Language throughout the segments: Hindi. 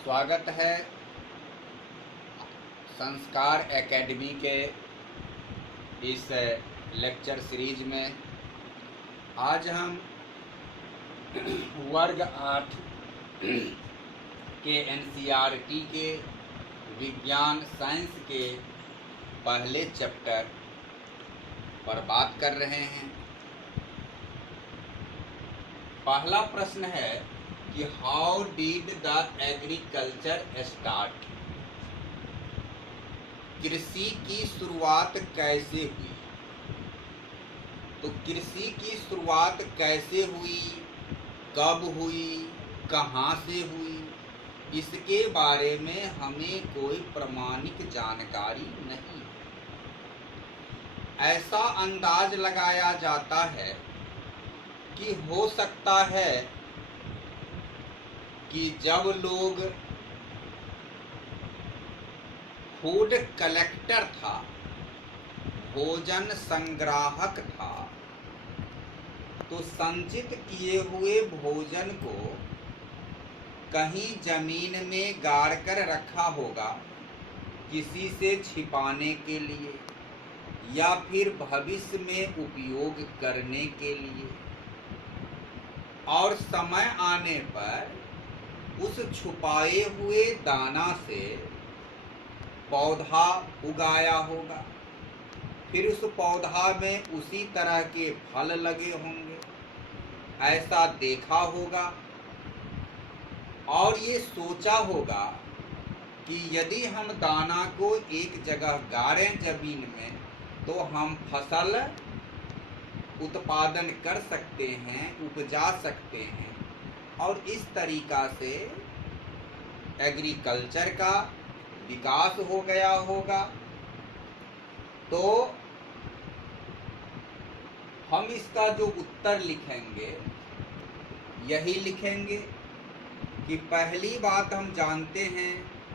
स्वागत है संस्कार एकेडमी के इस लेक्चर सीरीज में। आज हम वर्ग 8 के एनसीईआरटी के विज्ञान साइंस के पहले चैप्टर पर बात कर रहे हैं। पहला प्रश्न है कि how did the agriculture start, कृषि की शुरुआत कैसे हुई। तो कृषि की शुरुआत कैसे हुई, कब हुई, कहाँ से हुई, इसके बारे में हमें कोई प्रामाणिक जानकारी नहीं। ऐसा अंदाज लगाया जाता है कि हो सकता है कि जब लोग फूड कलेक्टर था, भोजन संग्राहक था, तो संचित किए हुए भोजन को कहीं जमीन में गाड़ कर रखा होगा, किसी से छिपाने के लिए या फिर भविष्य में उपयोग करने के लिए, और समय आने पर उस छुपाए हुए दाना से पौधा उगाया होगा, फिर उस पौधा में उसी तरह के फल लगे होंगे, ऐसा देखा होगा और ये सोचा होगा कि यदि हम दाना को एक जगह गाड़ें जमीन में तो हम फसल उत्पादन कर सकते हैं, उपजा सकते हैं, और इस तरीका से एग्रीकल्चर का विकास हो गया होगा। तो हम इसका जो उत्तर लिखेंगे यही लिखेंगे कि पहली बात हम जानते हैं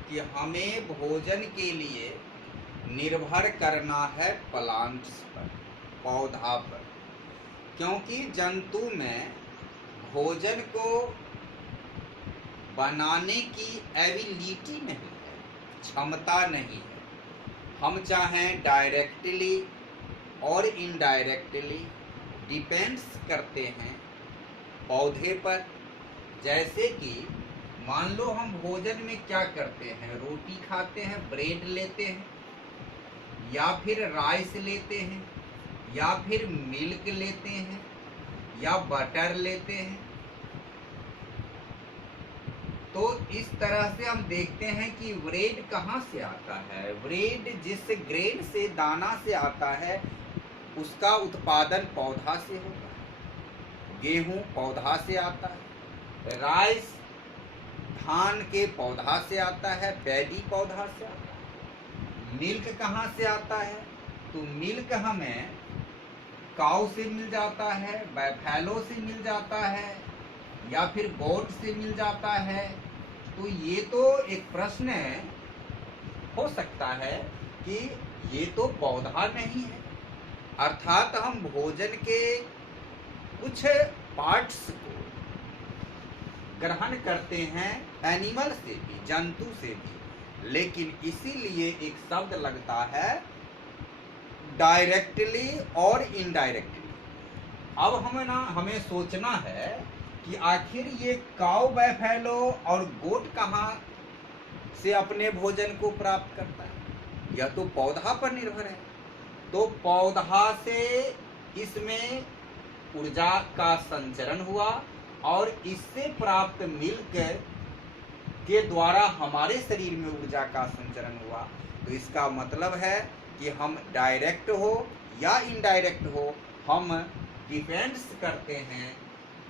कि हमें भोजन के लिए निर्भर करना है प्लांट्स पर, पौधा पर, क्योंकि जंतु में भोजन को बनाने की एबिलिटी नहीं है, क्षमता नहीं है। हम चाहें डायरेक्टली और इनडायरेक्टली डिपेंड्स करते हैं पौधे पर। जैसे कि मान लो हम भोजन में क्या करते हैं, रोटी खाते हैं, ब्रेड लेते हैं, या फिर राइस लेते हैं, या फिर मिल्क लेते हैं, या बटर लेते हैं। तो इस तरह से हम देखते हैं कि ब्रेड कहाँ से आता है। ब्रेड जिस ग्रेन से, दाना से आता है, उसका उत्पादन पौधा से होता है। गेहूं पौधा से आता है, राइस धान के पौधा से आता है, पैडी पौधा से आता है। मिल्क कहाँ से आता है, तो मिल्क हमें काऊ से मिल जाता है, बैफेलो से मिल जाता है, या फिर गोट से मिल जाता है। तो ये तो एक प्रश्न हो सकता है कि ये तो पौधा नहीं है, अर्थात हम भोजन के कुछ पार्ट्स को ग्रहण करते हैं एनिमल से भी, जंतु से भी, लेकिन इसीलिए एक शब्द लगता है डायरेक्टली और इनडायरेक्टली। अब हमें सोचना है कि आखिर ये काऊ, बैफेलो और गोट कहाँ से अपने भोजन को प्राप्त करता है। यह तो पौधा पर निर्भर है। तो पौधा से इसमें ऊर्जा का संचरण हुआ और इससे प्राप्त मिल्क के द्वारा हमारे शरीर में ऊर्जा का संचरण हुआ। तो इसका मतलब है कि हम डायरेक्ट हो या इनडायरेक्ट हो, हम डिपेंड्स करते हैं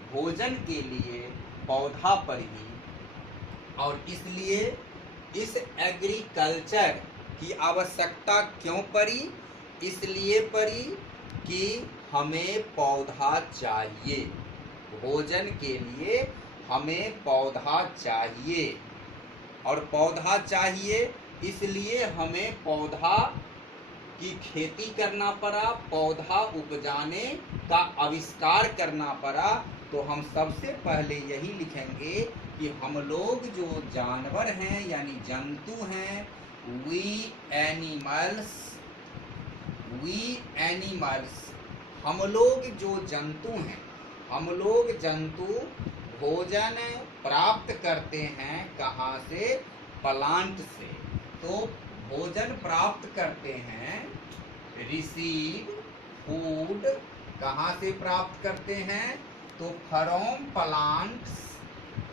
भोजन के लिए पौधा पर ही। और इसलिए इस एग्रीकल्चर की आवश्यकता क्यों पड़ी, इसलिए पड़ी कि हमें पौधा चाहिए, भोजन के लिए हमें पौधा चाहिए, और पौधा चाहिए इसलिए हमें पौधा की खेती करना पड़ा, पौधा उपजाने का आविष्कार करना पड़ा। तो हम सबसे पहले यही लिखेंगे कि हम लोग जो जानवर हैं यानी जंतु हैं, वी एनिमल्स, हम लोग जो जंतु हैं, हम लोग जंतु भोजन प्राप्त करते हैं कहाँ से? प्लांट से। तो भोजन प्राप्त करते हैं, रिसीव फूड कहाँ से प्राप्त करते हैं? तो फ्रॉम प्लांट्स,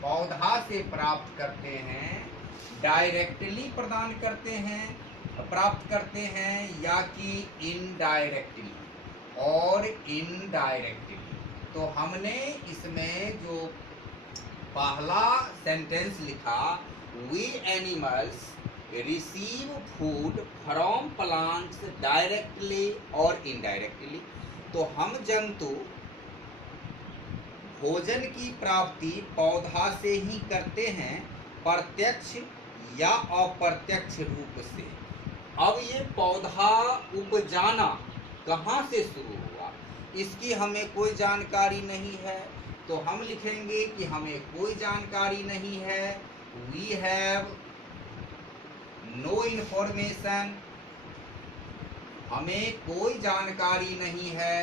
पौधा से प्राप्त करते हैं, डायरेक्टली प्रदान करते हैं, प्राप्त करते हैं, या कि इनडायरेक्टली और इनडायरेक्टली। तो हमने इसमें जो पहला सेंटेंस लिखा, we animals receive food from plants directly और इनडायरेक्टली, तो हम जंतु भोजन की प्राप्ति पौधा से ही करते हैं, प्रत्यक्ष या अप्रत्यक्ष रूप से। अब ये पौधा उपजाना कहाँ से शुरू हुआ, इसकी हमें कोई जानकारी नहीं है, तो हम लिखेंगे कि हमें कोई जानकारी नहीं है। वी हैव नो इंफॉर्मेशन, हमें कोई जानकारी नहीं है।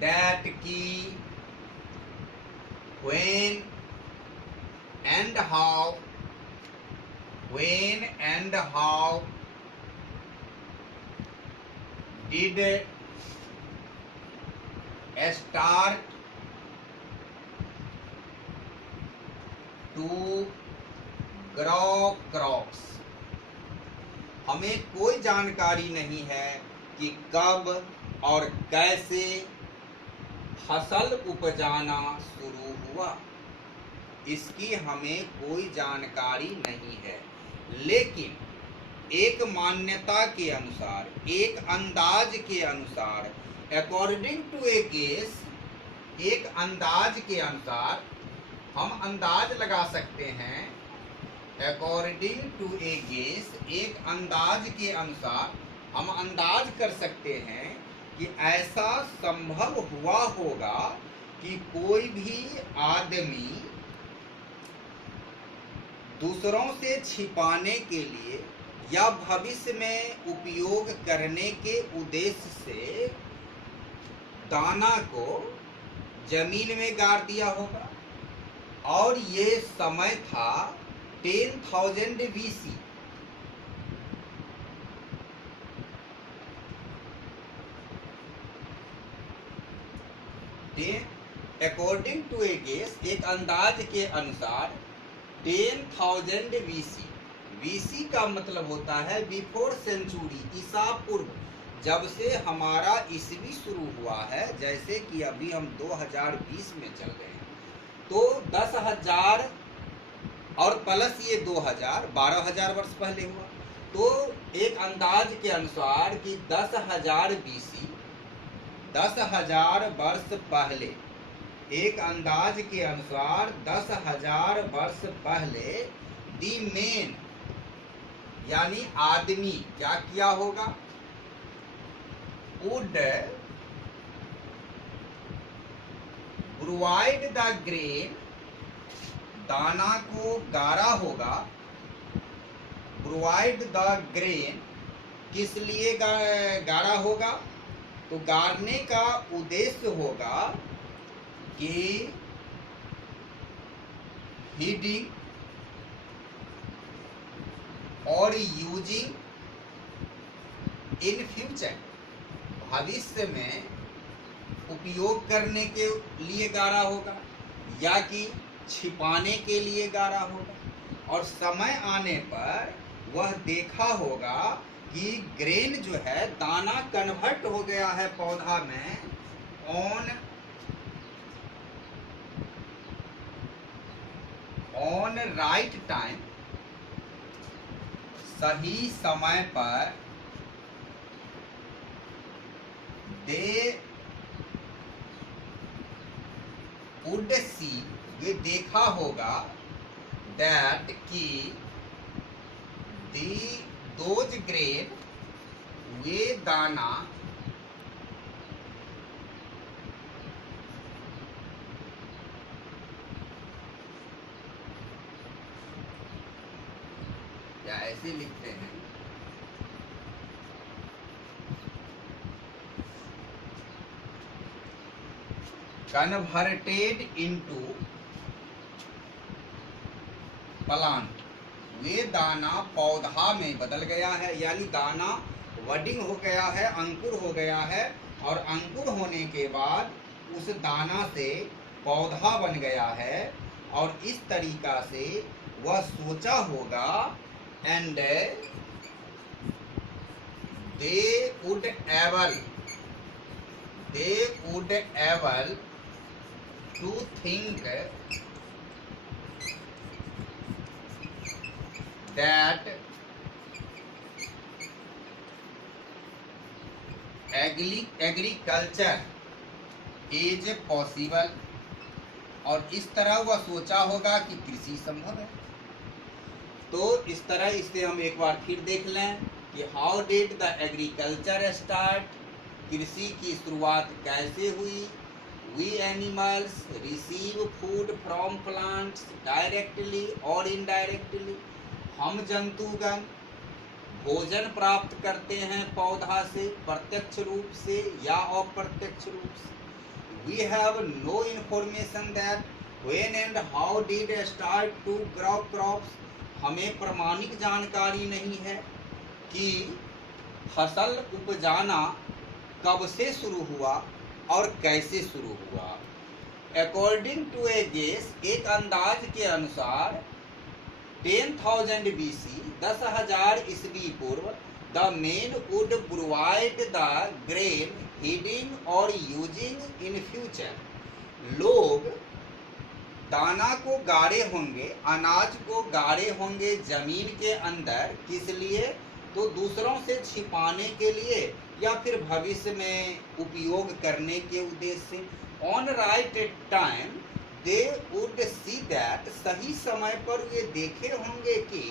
दैट की when and how did start to grow crops, हमें कोई जानकारी नहीं है कि कब और कैसे फसल उपजाना शुरू हुआ, इसकी हमें कोई जानकारी नहीं है। लेकिन एक मान्यता के अनुसार, एक अंदाज के अनुसार, अकॉर्डिंग टू ए गेस, एक अंदाज के अनुसार हम अंदाज लगा सकते हैं। अकॉर्डिंग टू ए गेस, एक अंदाज के अनुसार हम अंदाज कर सकते हैं कि ऐसा संभव हुआ होगा कि कोई भी आदमी दूसरों से छिपाने के लिए या भविष्य में उपयोग करने के उद्देश्य से दाना को जमीन में गाड़ दिया होगा, और ये समय था 10,000 BC। According to a guess, एक अंदाज के अनुसार 10,000 BC। BC का मतलब होता है बिफोर सेंचुरी, ईसा पूर्व। जब से हमारा ईस्वी शुरू हुआ है, जैसे कि अभी हम 2020 में चल रहे हैं, तो 10,000 और प्लस ये 2000, 12,000 वर्ष पहले हुआ। तो एक अंदाज के अनुसार कि 10,000 BC, 10,000 वर्ष पहले, एक अंदाज के अनुसार 10,000 वर्ष पहले दी मेन यानी आदमी क्या किया होगा? वुड प्रोवाइड द ग्रेन, दाना को गाड़ा होगा। प्रोवाइड द ग्रेन, किस लिए गाड़ा होगा? तो गाड़ने का उद्देश्य होगा कि फीडिंग और यूजिंग इन फ्यूचर, भविष्य में उपयोग करने के लिए गाड़ा होगा, या कि छिपाने के लिए गाड़ा होगा। और समय आने पर वह देखा होगा कि ग्रेन जो है, दाना कन्वर्ट हो गया है पौधा में ऑन राइट टाइम, सही समय पर। दे वुड सी, ये देखा होगा, दैट की दोज ग्रेन, वे दाना या ऐसे लिखते हैं, कन्वर्टेड इनटू प्लांट, वे दाना पौधा में बदल गया है, यानी दाना वडिंग हो गया है, अंकुर हो गया है, और अंकुर होने के बाद उस दाना से पौधा बन गया है। और इस तरीका से वह सोचा होगा, and they would able to think that agriculture is possible, और इस तरह वह सोचा होगा कि कृषि संभव है। तो इस तरह इसे हम एक बार फिर देख लें कि how did the agriculture start, कृषि की शुरुआत कैसे हुई। We animals receive food from plants directly और इनडायरेक्टली, हम जंतुगण भोजन प्राप्त करते हैं पौधा से प्रत्यक्ष रूप से या अप्रत्यक्ष रूप से। We have no information that when and how did start to grow crops, हमें प्रमाणिक जानकारी नहीं है कि फसल उपजाना कब से शुरू हुआ और कैसे शुरू हुआ। अकॉर्डिंग टू ए गेस, एक अंदाज के अनुसार 10,000 BC, 10,000 ईस्वी पूर्व, the main would provide the grain feeding और यूजिंग इन फ्यूचर, लोग दाना को गाड़े होंगे, अनाज को गाड़े होंगे जमीन के अंदर, किस लिए, तो दूसरों से छिपाने के लिए या फिर भविष्य में उपयोग करने के उद्देश्य से। On right time they would see that, सही समय पर वे देखे होंगे कि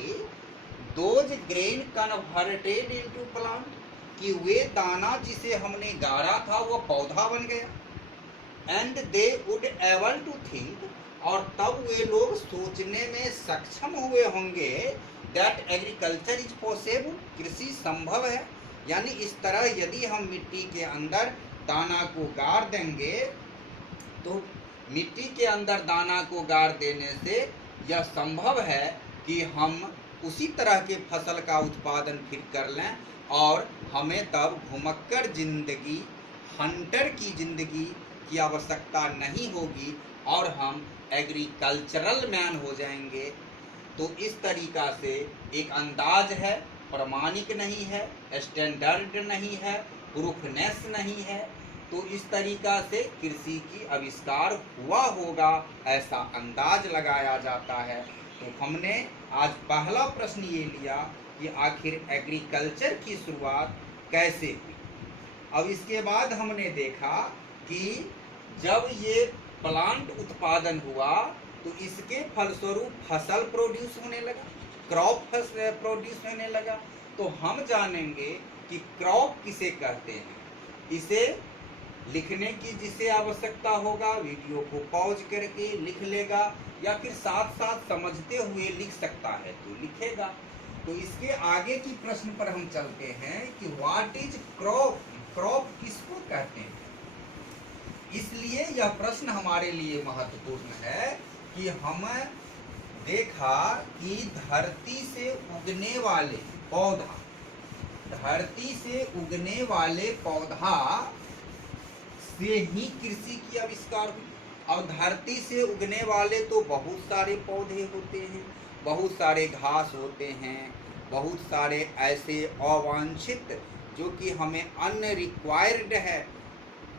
those grain converted into plant, कि वे दाना जिसे हमने गाड़ा था वो पौधा बन गया। And they would able to think, और तब वे लोग सोचने में सक्षम हुए होंगे दैट एग्रीकल्चर इज पॉसिबल, कृषि संभव है। यानी इस तरह यदि हम मिट्टी के अंदर दाना को गाड़ देंगे, तो मिट्टी के अंदर दाना को गाड़ देने से यह संभव है कि हम उसी तरह के फसल का उत्पादन फिर कर लें, और हमें तब घुमक्कर जिंदगी, हंटर की जिंदगी की आवश्यकता नहीं होगी और हम एग्रीकल्चरल मैन हो जाएंगे। तो इस तरीका से एक अंदाज है, प्रमाणिक नहीं है, स्टैंडर्ड नहीं है, प्रूफनेस नहीं है। तो इस तरीका से कृषि की आविष्कार हुआ होगा, ऐसा अंदाज लगाया जाता है। तो हमने आज पहला प्रश्न ये लिया कि आखिर एग्रीकल्चर की शुरुआत कैसे हुई। अब इसके बाद हमने देखा कि जब ये प्लांट उत्पादन हुआ तो इसके फलस्वरूप फसल प्रोड्यूस होने लगा, क्रॉप प्रोड्यूस होने लगा। तो हम जानेंगे कि क्रॉप किसे कहते हैं। इसे लिखने की जिसे आवश्यकता होगा वीडियो को पॉज करके लिख लेगा, या फिर साथ साथ समझते हुए लिख सकता है तो लिखेगा। तो इसके आगे की प्रश्न पर हम चलते हैं कि व्हाट इज क्रॉप, क्रॉप किसको कहते हैं। इसलिए यह प्रश्न हमारे लिए महत्वपूर्ण है कि हम देखा कि धरती से उगने वाले पौधा, धरती से उगने वाले पौधा से ही कृषि की आविष्कार हुई। और धरती से उगने वाले तो बहुत सारे पौधे होते हैं, बहुत सारे घास होते हैं, बहुत सारे ऐसे अवांछित जो कि हमें अनरिक्वायर्ड है,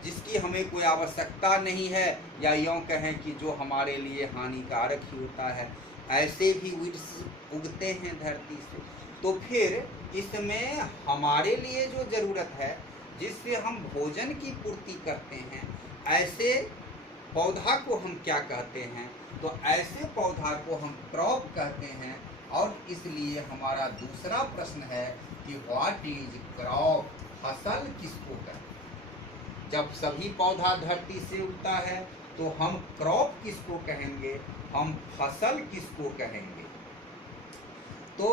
जिसकी हमें कोई आवश्यकता नहीं है, या यूँ कहें कि जो हमारे लिए हानिकारक ही होता है, ऐसे भी वीड्स उगते हैं धरती से। तो फिर इसमें हमारे लिए जो ज़रूरत है, जिससे हम भोजन की पूर्ति करते हैं, ऐसे पौधा को हम क्या कहते हैं, तो ऐसे पौधा को हम क्रॉप कहते हैं। और इसलिए हमारा दूसरा प्रश्न है कि व्हाट इज क्रॉप, फसल किसको कहते हैं। जब सभी पौधा धरती से उगता है तो हम क्रॉप किसको कहेंगे, हम फसल किसको कहेंगे। तो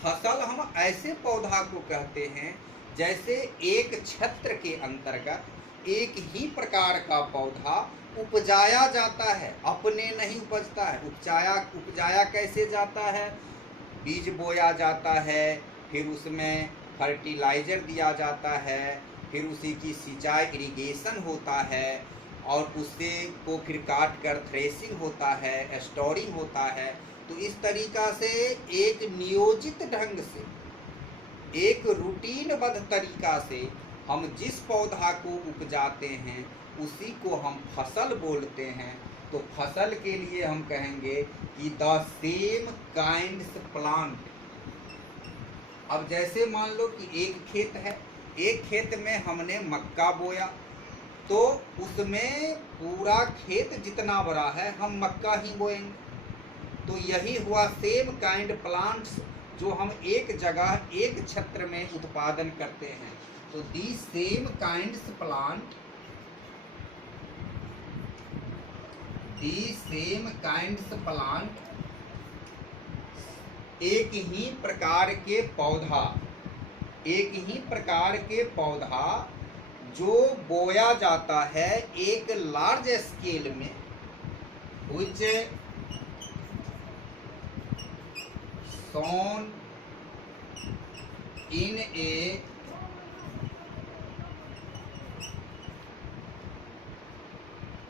फसल हम ऐसे पौधा को कहते हैं जैसे एक क्षेत्र के अंतर्गत एक ही प्रकार का पौधा उपजाया जाता है, अपने नहीं उपजता है। उपजाया कैसे जाता है? बीज बोया जाता है, फिर उसमें फर्टिलाइजर दिया जाता है, फिर उसी की सिंचाई इरिगेशन होता है, और उससे को फिर काट कर थ्रेसिंग होता है, स्टोरिंग होता है। तो इस तरीका से एक नियोजित ढंग से, एक रूटीनबद्ध तरीका से हम जिस पौधा को उपजाते हैं उसी को हम फसल बोलते हैं। तो फसल के लिए हम कहेंगे कि द सेम काइंड्स प्लांट। अब जैसे मान लो कि एक खेत है, एक खेत में हमने मक्का बोया, तो उसमें पूरा खेत जितना बड़ा है हम मक्का ही बोएंगे। तो यही हुआ सेम काइंड प्लांट्स, जो हम एक जगह एक क्षेत्र में उत्पादन करते हैं। तो the same kinds plant, the same kinds plant, एक ही प्रकार के पौधा, एक ही प्रकार के पौधा जो बोया जाता है एक लार्ज स्केल में, which sown in a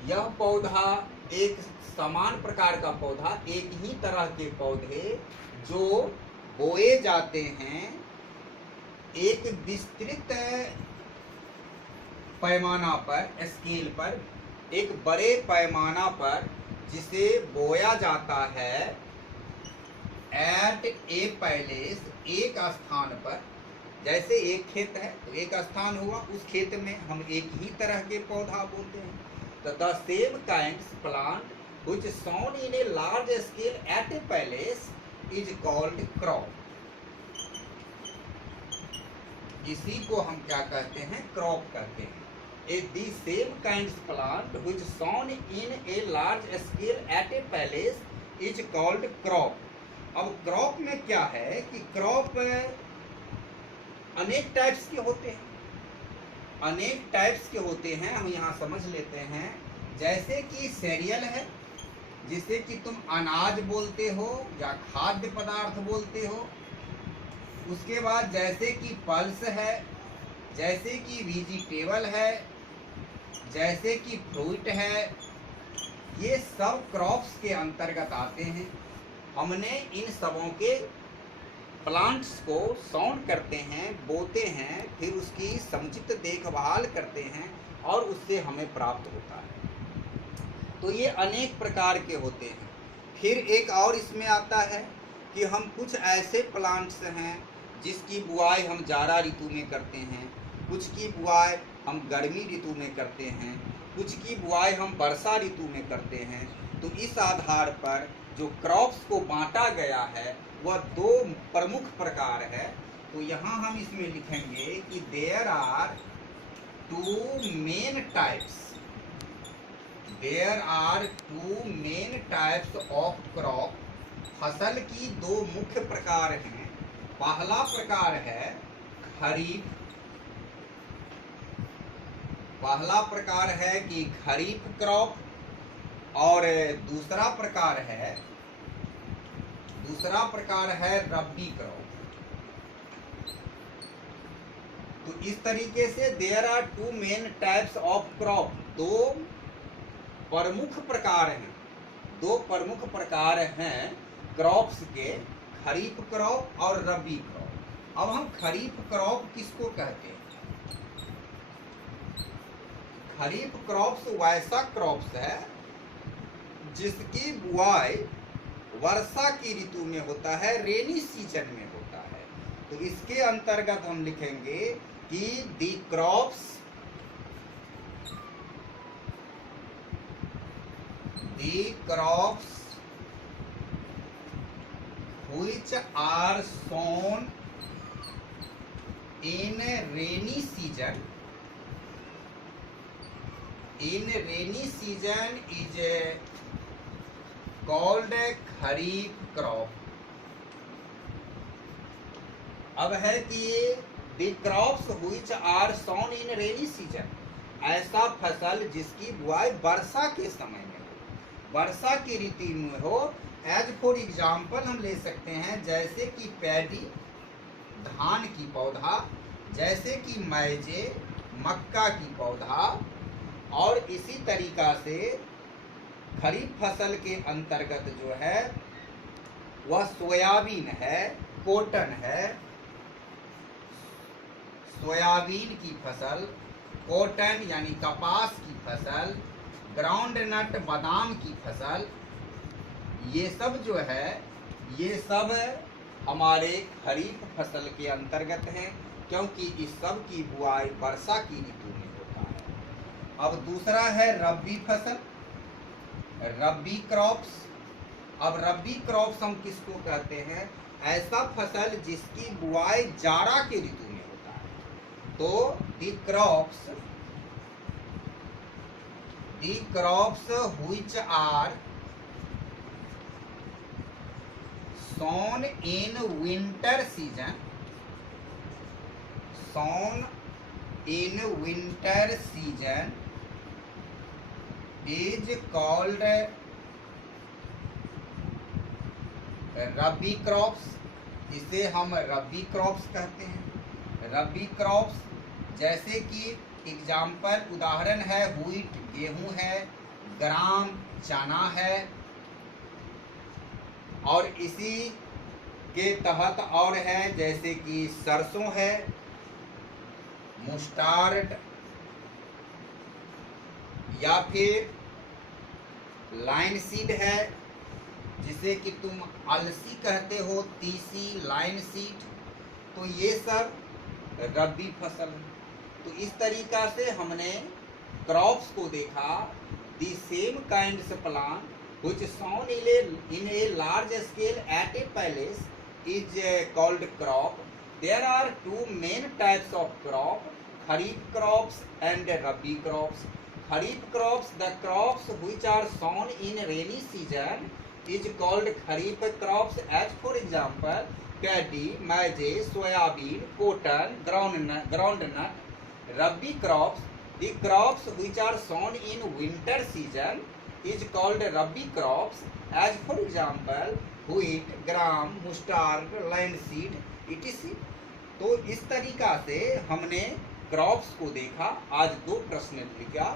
यह पौधा एक समान प्रकार का पौधा, एक ही तरह के पौधे जो बोए जाते हैं एक विस्तृत पैमाना पर, स्केल पर, एक बड़े पैमाना पर, जिसे बोया जाता है एट ए पैलेस, एक स्थान पर। जैसे एक खेत है तो एक स्थान हुआ, उस खेत में हम एक ही तरह के पौधा बोते हैं। तो the same kinds plant which sown in a large scale at a palace is called crop। इसी को हम क्या कहते हैं? क्रॉप कहते हैं। The same kinds plant which sown in a large scale at a palace is called crop। अब क्रॉप में क्या है कि क्रॉप अनेक टाइप्स के होते हैं, अनेक टाइप्स के होते हैं। हम यहाँ समझ लेते हैं। जैसे कि सीरियल है, जिसे कि तुम अनाज बोलते हो या खाद्य पदार्थ बोलते हो। उसके बाद जैसे कि पल्स है, जैसे कि वेजिटेबल है, जैसे कि फ्रूट है, ये सब क्रॉप्स के अंतर्गत आते हैं। हमने इन सबों के प्लांट्स को सॉन्ड करते हैं, बोते हैं, फिर उसकी समुचित देखभाल करते हैं और उससे हमें प्राप्त होता है। तो ये अनेक प्रकार के होते हैं। फिर एक और इसमें आता है कि हम कुछ ऐसे प्लांट्स हैं जिसकी बुआई हम जाड़ा ऋतु में करते हैं, कुछ की बुआई हम गर्मी ऋतु में करते हैं, कुछ की बुआई हम वर्षा ऋतु में करते हैं। तो इस आधार पर जो क्रॉप्स को बांटा गया है वह दो प्रमुख प्रकार है। तो यहाँ हम इसमें लिखेंगे कि there are two main types, there are two main types of crop. फसल की दो मुख्य प्रकार हैं। पहला प्रकार है खरीफ, पहला प्रकार है कि खरीफ क्रॉप, और दूसरा प्रकार है रबी क्रॉप। तो इस तरीके से there are two main types of crop, दो प्रमुख प्रकार हैं, दो प्रमुख प्रकार हैं क्रॉप्स के, खरीफ क्रॉप और रबी क्रॉप। अब हम खरीफ क्रॉप किसको कहते हैं? खरीफ क्रॉप्स वैसा क्रॉप्स है जिसकी बुआई वर्षा की ऋतु में होता है, रेनी सीजन में होता है। तो इसके अंतर्गत हम लिखेंगे कि the crops, the crops which are sown in rainy season, in rainy season is called kharif crop। अब है कि the crops which are sown in rainy season, ऐसा फसल जिसकी बुआई वर्षा के समय में हो, वर्षा की ऋतु में हो। एज फॉर एग्जाम्पल हम ले सकते हैं जैसे कि पैडी धान की पौधा, जैसे कि मैजे मक्का की पौधा, और इसी तरीका से खरीफ फसल के अंतर्गत जो है वह सोयाबीन है, कॉटन है, सोयाबीन की फसल, कॉटन यानी कपास की फसल, ग्राउंड नट बादाम की फसल, ये सब जो है ये सब हमारे खरीफ फसल के अंतर्गत हैं, क्योंकि इस सब की बुआई वर्षा की ऋतु में होता है। अब दूसरा है रबी फसल, रबी क्रॉप्स। अब रबी क्रॉप्स हम किसको कहते हैं? ऐसा फसल जिसकी बुआई जाड़ा के ऋतु में होता है। तो the crops which are sown in winter season, sown in winter season is called rabi crops. इसे हम रबी क्रॉप्स कहते हैं। रबी क्रॉप्स जैसे कि एग्जाम्पल उदाहरण है व्हीट गेहूं है, ग्राम चना है, और इसी के तहत और है जैसे कि सरसों है, मुस्टार्ड, या फिर लाइन सीड है जिसे कि तुम अलसी कहते हो, तीसी, लाइन सीड। तो ये सब रबी फसल है। तो इस तरीका से हमने क्रॉप्स को देखा। The same kinds plant which sown in a large scale at a palace is called crop. There are two main types of crop, kharif crops and rabi crops. Kharif crops, the crops which are sown in rainy season is called kharif crops. As for example, paddy, maize, soyabean, cotton, groundnut. Rabi crops, the crops which are sown in winter season is called rabi crops. As for example, wheat, gram, mustard, linseed, etc. तो इस तरीका से हमने क्रॉप्स को देखा। आज 2 प्रश्न लिखा।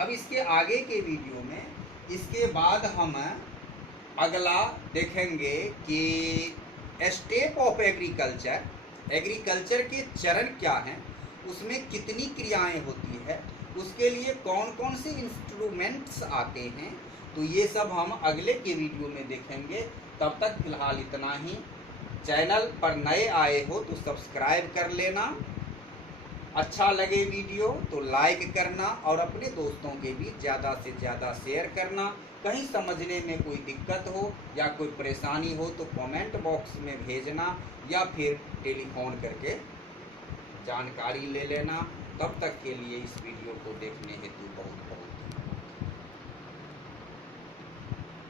अब इसके आगे के वीडियो में इसके बाद हम अगला देखेंगे कि स्टेप ऑफ एग्रीकल्चर, एग्रीकल्चर के चरण क्या हैं, उसमें कितनी क्रियाएं होती है, उसके लिए कौन कौन से इंस्ट्रूमेंट्स आते हैं। तो ये सब हम अगले के वीडियो में देखेंगे। तब तक फिलहाल इतना ही। चैनल पर नए आए हो तो सब्सक्राइब कर लेना, अच्छा लगे वीडियो तो लाइक करना, और अपने दोस्तों के बीच ज़्यादा से ज़्यादा शेयर करना। कहीं समझने में कोई दिक्कत हो या कोई परेशानी हो तो कमेंट बॉक्स में भेजना, या फिर टेलीफोन करके जानकारी ले लेना। तब तक के लिए इस वीडियो को देखने हेतु बहुत